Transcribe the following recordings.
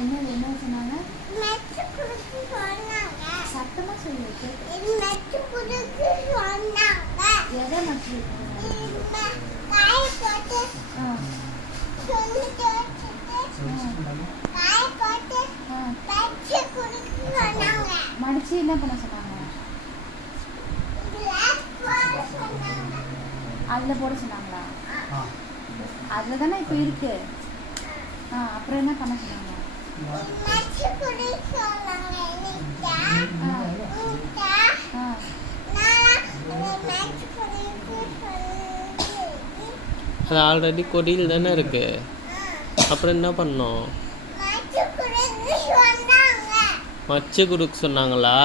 என்ன சொன்னாங்க? மெச்சு குடுக்க சொன்னாங்க. சத்தமா சொல்லு. மெச்சு குடுக்க சொன்னாங்க. எதை மச்சு? காய் போட்டு சொல்லி காய் போட்டு மெச்சு குடுக்க சொன்னாங்க. மடிச்சு என்ன பண்ண சொன்னாங்க? அதில் போட சொன்னாங்களா? அதில் தானே இப்போ இருக்கு. அப்புறம் என்ன பண்ண சொன்னாங்க? அது ஆல்ரெடி கொடியில் தானே இருக்கு. அப்புறம் என்ன பண்ணோம்? மச்சு கொடுக்க சொன்னாங்களா?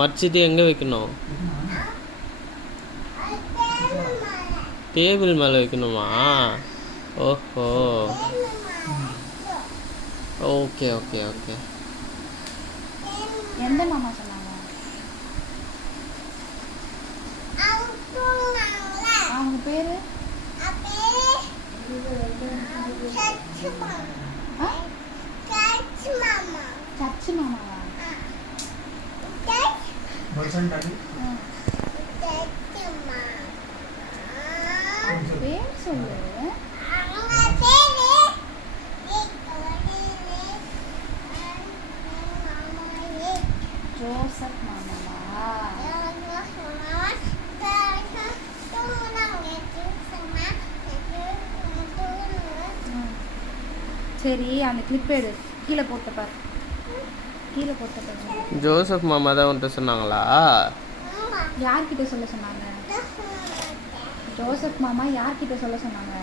மச்சிட்டு எங்கே வைக்கணும்? டேபிள் மேலே வைக்கணுமா? ஓஹோ, ஓகே ஓகே ஓகே. எந்த மாமா சொன்னாங்க? அவங்க பேரு சச்சு மாமாவா? பேர் சொல்லு. ஜோசப் மாமாவா? சரி, அந்த கிளிப் எடு. கீழே போட்ட பாரு. கீழே போட்ட பாரு. ஜோசப் மாமா தான் வந்துட்டு சொன்னாங்களா? யார்கிட்ட சொல்ல சொன்னாங்க? ஜோசப் மாமா யார்கிட்ட சொல்ல சொன்னாங்க?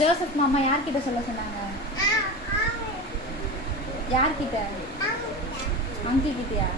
ஜோசப் மாமா யார்கிட்ட சொல்ல சொன்னாங்க? யார்கிட்ட? அங்கிள் கிட்டயா?